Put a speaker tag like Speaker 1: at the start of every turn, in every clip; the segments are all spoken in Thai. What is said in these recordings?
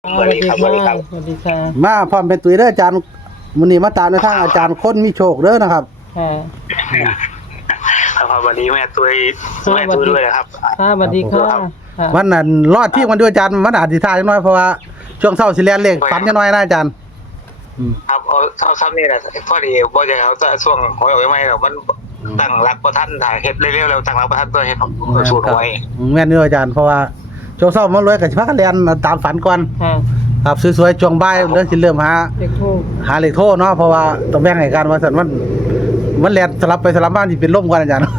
Speaker 1: สวัสดีครับสวัสดีครับ
Speaker 2: สวัสดีค่ะ
Speaker 3: มาพร้อมเป็นตุ้ยเด้ออาจารย์มื้อนี้มาตามในทางอาจารย์คนมีโชคเด้อนะครับ
Speaker 2: ค่ะ
Speaker 1: ครับสวัสดีแม่ตุ้ยด้วยนะครับ
Speaker 2: ค่ะสวัสดีค่ะค่ะ
Speaker 3: วันนั้นรอดที่มันด้วยอาจารย์มันอาจสิท่าจักหน่อยเพราะว่าช่วงเช้าสิเรียนเลขฝันจักหน่อยนะอาจารย์
Speaker 1: ครับเอาซ้ำนี่แหละพอดีบ่จะเขาจะช่วงหวยออกไม่หรอกมันตั้งรักประทันถ่ายเฮ็ดเร็วๆแล้วตั้งรักประทันตัวเฮ็ดสูตรหวย
Speaker 3: แม่นเด้ออาจารย์เพราะว่าช่วงเช้ามารวยก็สิพากันเรียนตามฝันก่อน
Speaker 2: ค่ะ
Speaker 3: ครับสวยๆช่วงบ่ายเริ่มสิเริ่มหา
Speaker 2: เด็กทูก
Speaker 3: หาเลขโทรเนาะเพราะว่าต้องแบ่งให้กันว่าซั่นมันเรียนสลับไปสลับมาสิเป็นลมก่อนอาจารย์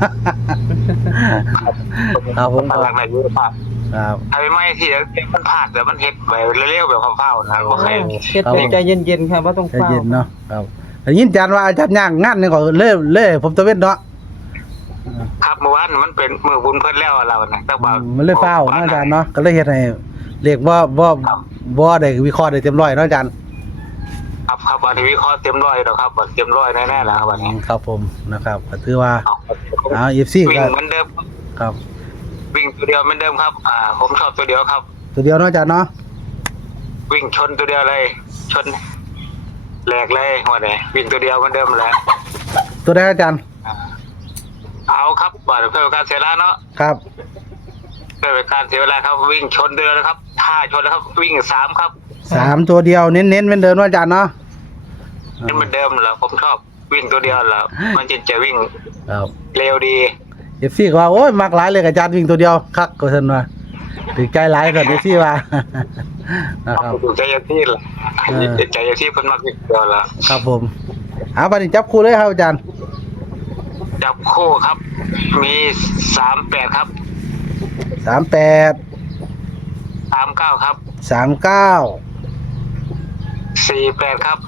Speaker 3: ครับผม
Speaker 1: ตั้งรักในยุทธภาพ
Speaker 3: ครับ
Speaker 1: ไอ้ไม่ที่มันพลาดแต่มันเฮ็ดไปเร็วๆแบบเฝ้าๆนะบ่เคย
Speaker 2: เฮ็ดใจเย็นๆค่ะว่าต้อง
Speaker 3: ใจ
Speaker 2: เฝ้า
Speaker 3: เย็นเนาะครับได้ยินอาจารย์ว่าอาจารย์ย่างงานนี่ก็เลยผมตะเวนเนาะ
Speaker 1: ครับเมื่อวานมันเป็นมือบุญเพิ่นแล้วเรานะแต่ว่า
Speaker 3: มันเลยเฝ้าเนาะอาจารย์เนาะก็เลยเฮ็ดให้เรียกบ่ได้วิเคราะห์ได้เต็มร้อยเนาะอาจารย์
Speaker 1: ครับวันนี้วิเคราะห์เต็มร้อยแล้วครับเต็มร้อยแน่ๆแล้วครับวันนี้
Speaker 3: ครับผมนะครับก็ถือว่าFC
Speaker 1: วิ่ง
Speaker 3: ก็
Speaker 1: เหมือนเดิม
Speaker 3: ครับ
Speaker 1: วิ่งตัวเดียวเหมือนเดิมครับผมชอบตัวเดียวครับ
Speaker 3: ตัวเดียวเนาะอาจารย์เนาะ
Speaker 1: วิ่งชนตัวเดียวเลย ชนแหลกเลยหัวเนี่ยวิ่งตัวเดียวเหมือนเดิมแหละ
Speaker 3: ตัวใดอาจารย์
Speaker 1: เอาครับเพื่อการเสียเวลาเนาะ
Speaker 3: ครับ
Speaker 1: เพื่อการเสียเวลาครับ วิ่งชนเดือนนะครับท่าชนนะครับ วิ่ง3ครับ
Speaker 3: 3ตัวเดียวเน้นๆเหมือนเดิมเนาะอาจารย์เนาะ
Speaker 1: นี่เหมือนเดิมแหละผมชอบวิ่งตัวเดียวแหละมันจะวิ่ง
Speaker 3: ครับ
Speaker 1: เร็วดี
Speaker 3: FC ก็ว่าโอ้ยมักหลายเลยอาจารย์วิ่งตัวเดียวคักก็ซั่นว่าถึงใจหลายก็ FC ว่านะครับ
Speaker 1: ถูกใจเย็นที่ละใจเย็นที่เพิ่นมากวิ่งเดียวละ
Speaker 3: ครับผมบัดนี้จับคู่เลยครับอาจารย์
Speaker 1: จับคู่ครับ มี38ครับ
Speaker 3: 38
Speaker 1: 39ครับ
Speaker 3: 39
Speaker 1: 48ครับ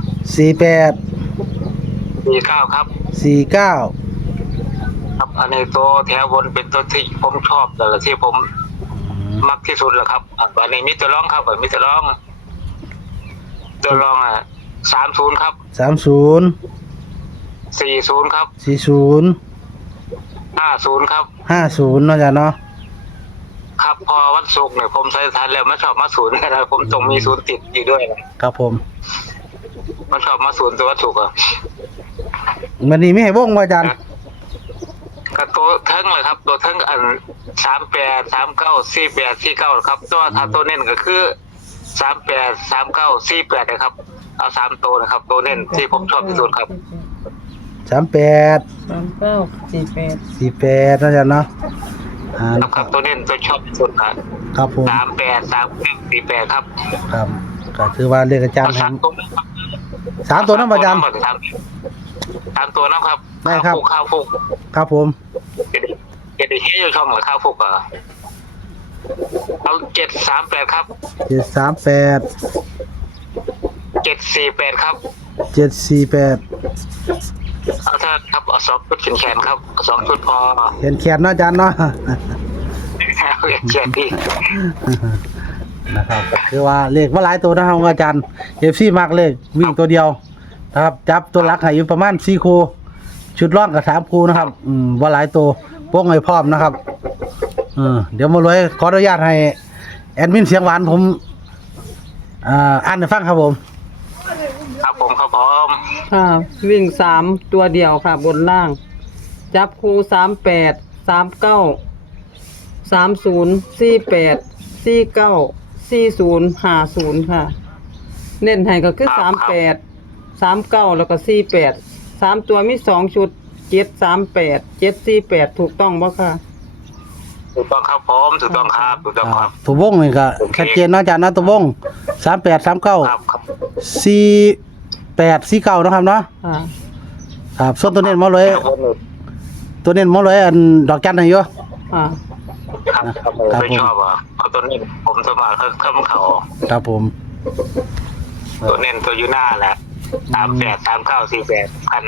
Speaker 3: 48
Speaker 1: 49ครับ
Speaker 3: 49
Speaker 1: ครับอันนี้ตัวแถวบนเป็นตัวที่ผมชอบแต่ละที่ผมมักที่สุดแหละครับอันนี้มิตรร้องครับมิตรร้องตัวร้อง30ครับ
Speaker 3: 30
Speaker 1: 40ครับ
Speaker 3: 40
Speaker 1: 50ครับ
Speaker 3: 50เนาะอาจารย์เนาะ
Speaker 1: ครับพอวันศุกร์เนี่ยผมใส่ทันแล้วมันชอบมาศูนย์นะผมต้องมีศูนย์ติดอยู่ด้วยนะครับ
Speaker 3: ผม
Speaker 1: มันชอบมาศูนย์ตัววันศุกร์อ่ะ
Speaker 3: วันนี้ไม่ให้วงบ่อาจารย์
Speaker 1: กับตัวเทิงเลยครับ ตัวเทิงอัน38 39 48 49ครับตัวถ้าตัวเน้นก็คือ38 39 48นะครับเอา3ตัวนะครับ ตัวเน้นที่ผมชอบที่สุดครับ
Speaker 3: 38
Speaker 2: 39 48
Speaker 3: 48เนาะอาจารย์เนาะ
Speaker 1: ครับตัวเน้นตัวชอบที่สุดนะครับ
Speaker 3: ผม
Speaker 1: 38 39 48ครับ
Speaker 3: ครับก็ถือว่าเลขอาจารย์
Speaker 1: เอา
Speaker 3: สามตัวนั้นบ่อาจารย์
Speaker 1: 3ตัวนะครับ
Speaker 3: ได้ครับ
Speaker 1: ข้าวฟุก
Speaker 3: ครับผม
Speaker 1: เกดเฮียอยู่ช่องเหรอข้าวฟุกอ่ะเอา738ครับ
Speaker 3: 738
Speaker 1: 748ครับ
Speaker 3: 748
Speaker 1: เอาถ้าครับเอา2ชุดแขนครับเอา2ชุดพอ
Speaker 3: เห็นแขนเนาะอาจารย์เนาะ
Speaker 1: เอาแขนดี
Speaker 3: นะครับก็คือว่าเลขว่าหลายตัวนะครับอาจารย์ FC มักเลขวิ่งตัวเดียวนะครับจับตัวหลักให้อยู่ประมาณ4คู่ชุดร่องกับ3คู่นะครับว่าหลายตัวโป้งให้พร้อมนะครับเดี๋ยวมารวยขออนุญาตให้แอดมินเสียงหวานผมอ่านให้ฟังครับผม
Speaker 1: ครับผมครับผม
Speaker 2: ค่ะวิ่ง3ตัวเดียวค่ะ บนล่าง จับคู่38 39 30 48 49 40 50ค่ะ เน้นให้ก็คือ38 39แล้วก็48 3ตัวมี2ชุด738 748ถูกต้องบ่ค่ะ
Speaker 1: ถูกต้องครับผมถูกต้องครับถูกต้องครับ
Speaker 3: ตัววงนี่ก็ชัดเจนเนาะอาจารย์นะตัววง38 39
Speaker 1: ครับครับ
Speaker 3: 48 49นะครับเนาะ
Speaker 2: ค่ะ
Speaker 3: ครับส่วนตัวเน้นหมอเลยตัวเน้นหมอเลยอันดอกจันให้อยู่
Speaker 2: ค่ะ
Speaker 1: ครับครับไม่ชอบอ่ะเอาตัวนี้ผมสมัครเข้าเขา
Speaker 3: ครับผม
Speaker 1: ตัวเน้นตัวอยู่หน้าแหละ38 39 48พัน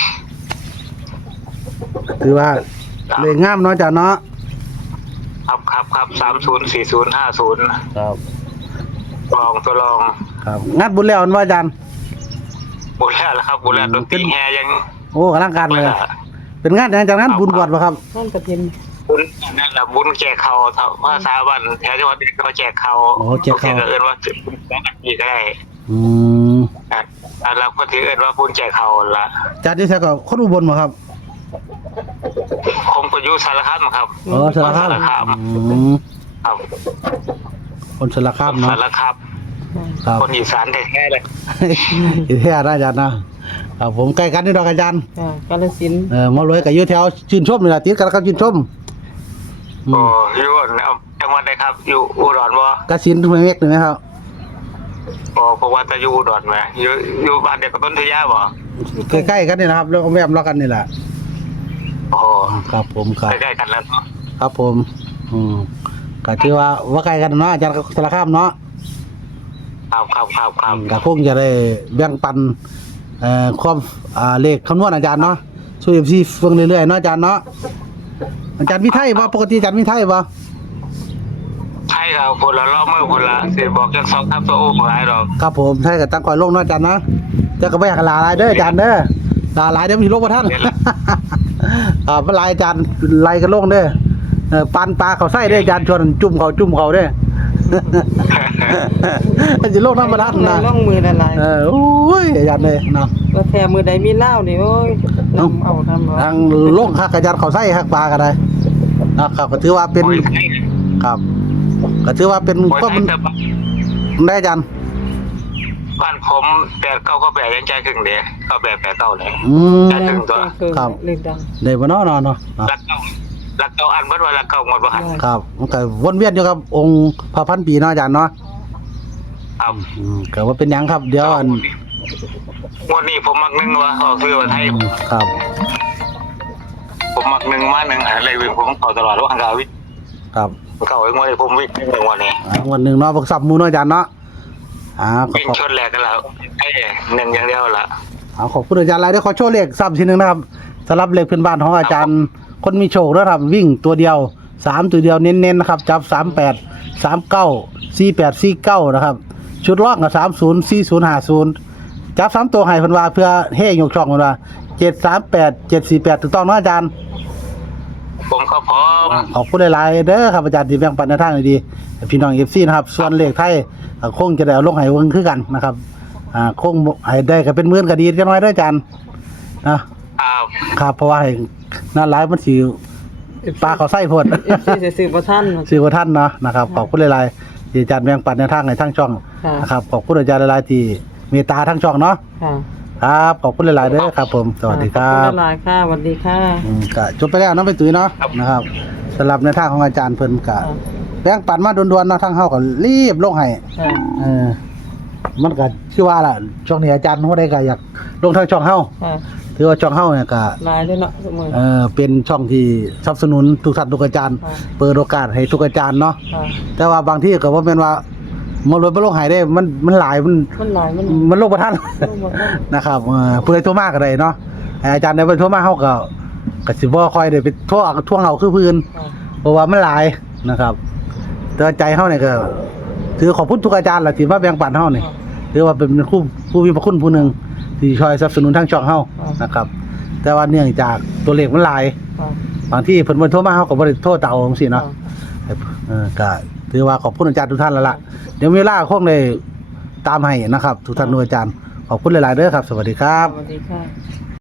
Speaker 3: ถือว่าเลขงามเนาะอาจารย์เนาะ
Speaker 1: ครับ30 40 50
Speaker 3: ครับ
Speaker 1: ตัวรอง
Speaker 3: ครับงัดบุญแล้วว่าอาจารย์
Speaker 1: บุญแล้วครับบุญแล้วดนตรีแฮยัง
Speaker 3: โอ้กำลังการเลย เป็นงานอาจารย์งานบุญบวชป่ะครับ
Speaker 2: ท่านกระทิน
Speaker 1: บุญนั่นแหละบุญแจกเขาภาษาบ้านแถวจังหวัดนี้เขาแจกเขา
Speaker 3: โอ้แจกเขา
Speaker 1: ก็เอิ้นว่าบุญแจกอีกก็ได้
Speaker 3: อืม
Speaker 1: เราก็ถือเอิ้นว่าบุญแจกเขาละ
Speaker 3: อาจารย์ที่แท้ก็คนอุบลบ่ครับ
Speaker 1: ผมก็อยู่สารคามครับ
Speaker 3: อ๋อสารคาม
Speaker 1: สารคาม
Speaker 3: อืม
Speaker 1: ครับ
Speaker 3: คนสารคามเนาะ
Speaker 1: สารคาม
Speaker 3: ครับ
Speaker 1: คนอีสานแท้ๆเลย
Speaker 3: อีแท้นะอาจารย์นะครับผมใกล้กันนี่ดอกอาจารย์
Speaker 2: ค่ะกาฬสินธุ์
Speaker 3: หมารวยก็อยู่แถวชื่นชมนี่ล่ะติดกันกับชื่นชม
Speaker 1: โอ้อยู่จังหวัดใดครับ อยู่อุดรบ่
Speaker 3: กสินทุ่งเม็กนี่ไหมครับ
Speaker 1: เพราะว่าจะอยู่อุดรไหมอยู่บ้านเดียวกับต้นทะยาบ่
Speaker 3: ใกล้ๆกันนี่นะครับแล้วก็แวมล้อกันนี่แหละ
Speaker 1: โอ้
Speaker 3: ครับผมครับ
Speaker 1: ใกล้ๆกันแล้วเนาะ
Speaker 3: ครับผมก็ถือว่าใกล้กันเนาะอาจารย์กับสารคามเนาะ
Speaker 1: ครับ
Speaker 3: ก็คงจะได้แบ่งปันความเลขคำนวณอาจารย์เนาะช่วย FC ฟังเรื่อยๆเนาะอาจารย์เนาะอาจารย์มีไทยบ่ปกติอาจารย์มีไทยบ่
Speaker 1: ใช่ครับคนละล้อมือคนละสิบอกจัก2 3ตัวโอ้หลายดอก
Speaker 3: ครับผมไทยก็ตั้งคอยลงเนาะอาจารย์เนาะจะก็บ่อยากลาหลายเด้ออาจารย์เด้อลาหลายเดี๋ยวมันสิลงบ่ทัน มันหลายอาจารย์ไล่กันลงเด้อปันปลาเขาไส้เด้ออาจารย์ชวนจุ่มเขาเด้อ มันสิลงธรรมดานะ
Speaker 2: ล่องมือละลาย
Speaker 3: โอ้ยอาจารย์เลยเนาะ
Speaker 2: ก็แท้มือใดมีเหล้านี่โอ้ยนำเอาทำ
Speaker 3: ทางลงคักอาจารย์เขาไส้คักปลาก็ได้นะครับก็ถือว่าเป็นครับก็ถือว่าเป็นก็มันได้อาจารย์
Speaker 1: บ้านผม8 9ก็8ยังใจครึ่งเด้ก็8 9เลย
Speaker 3: ม
Speaker 1: ใจครึ่งตัว
Speaker 3: ครับ
Speaker 2: เล็กดัง
Speaker 3: ได้บ่เนาะเนาะ
Speaker 1: รักเก่าอันเบิดว่ารักเก่าหมดบ่หัน
Speaker 3: ครับมันก็วนเวียนอยู่กับองค์พระพันปีเนาะอาจารย์เนาะ
Speaker 1: ครับ
Speaker 3: ก็ว่าเป็นหยังครับเดี๋ยวอัน
Speaker 1: งวดนี้ผมมักนึงว่าออกซื้อว่าไทย
Speaker 3: ครับ
Speaker 1: ผมมักนึงมานึงอะไรวิ่งผมเข้าตลอดว่าหังกาวิ
Speaker 3: ครับ
Speaker 1: เข้าไอ้งวดนี้ผมวิ่ง1วันนี้
Speaker 3: วันหนึ่งเนาะบักสับหมูเนาะอาจารย์เนาะก็
Speaker 1: วิ่งชนแรกกันแล้วไอ้1อย่างเดียวล่ะ
Speaker 3: ขอบคุณอาจารย์หลายเดี๋ยวขอโชว์เลขซ้ำทีหนึงนะครับสำหรับเลขเพื่อนบ้านของอาจารย์คนมีโชคด้วยครับวิ่งตัวเดียว3ตัวเดียวเน้นๆนะครับจับ38 39 48 49นะครับชุดล่องกับ30 40 50จับ3ตัวให้เพิ่นว่าเพื่อเฮยกช่องเพิ่นว่า738 748ถูกต้องเนาะอาจารย์
Speaker 1: ผมก็พร้อม
Speaker 3: ขอบคุณหลายๆเด้อครับอาจารย์ที่แบ่งปันในทางดีๆพี่น้อง FC นะครับส่วนเลขไทยคงจะได้เอาลงให้เบิ่งคือกันนะครับคงให้ได้ก็เป็นหมื่นก็ดีจังน้อยเด้ออาจารย์นะครับเพราะว่าให้นั่นหลายมันสิปลาเขาไส้พ่น
Speaker 2: FC สิซื้อบ่ทัน
Speaker 3: สื่อว่าท่านเนาะนะครับขอบคุณหลายๆที่อาจารย์แบ่งปันในทางในทางช่อง
Speaker 2: ค่ะ
Speaker 3: นะครับขอบคุณอาจารย์หลายๆที่เมตตาทั้งช่องเนาะ
Speaker 2: ค่ะ
Speaker 3: ครับขอบคุณหลายๆเด้อครับผมสวัสดีครั
Speaker 2: ขอบ
Speaker 3: บ
Speaker 2: คุณละลายค่ะสวัสดีค่ะ
Speaker 3: ก็จบไปแล้วเนาะไปตุ้ยเนาะนะครับสำหรับในทางของอาจารย์เพิ่นก็แบ่งปันมาด่วนๆเนาะทางเฮาก็รีบลงให้
Speaker 2: ค่ะ
Speaker 3: มันก็คือว่าล่ะช่วงนี้อาจารย์ฮู้ได้ก็อยากลงทางช่องเฮา
Speaker 2: ค่ะ
Speaker 3: ถือว่าช่องเฮาเนี่ยก็
Speaker 2: ลายด้วยเนาะทุกมือ
Speaker 3: เป็นช่องที่สนับสนุนทุกท่านทุกอาจารย์
Speaker 2: ค่ะ
Speaker 3: เปิดโอกาสให้ทุกอาจารย์เนาะ
Speaker 2: ค่ะ
Speaker 3: แต่ว่าบางที่ก็บ่แม่นว่ามันลดบ่ลงให้ได้มันหลาย
Speaker 2: มันหลายมัน
Speaker 3: มันลงบ่ทัน
Speaker 2: บ่ทัน
Speaker 3: นะครับผู้ใดโทรมาก็ได้เนาะให้อาจารย์ได้ไปโทรมาเฮาก็สิบ่ค่อยได้ไปโทรทวงเอาคือพื้น
Speaker 2: ค่ะ
Speaker 3: เพราะว่ามันหลายนะครับแต่ว่าใจเฮาเนี่ยก็ถือขอบคุณทุกอาจารย์ล่ะที่มาแบ่งปันเฮานี่ถือว่าเป็นผู้มีพระคุณผู้หนึงที่ช่วยสนับสนุนทางช่องเฮานะครับ แต่ว่าเนื่องจากตัวเลขมันหลาย
Speaker 2: ค่ะ
Speaker 3: บางที่เพิ่นบ่โทรมาเฮาก็บ่ได้โทรเตาจังซี่เนาะก็ถือว่าขอบคุณอาจารย์ทุกท่านแล้วล่ะเดี๋ยวมีเวลาคงได้ตามให้นะครับ ทุกท่านทุกอาจารย์ขอบคุณหลายๆเด้อครับ สวัสดีครับ
Speaker 2: สวัสดีค่ะ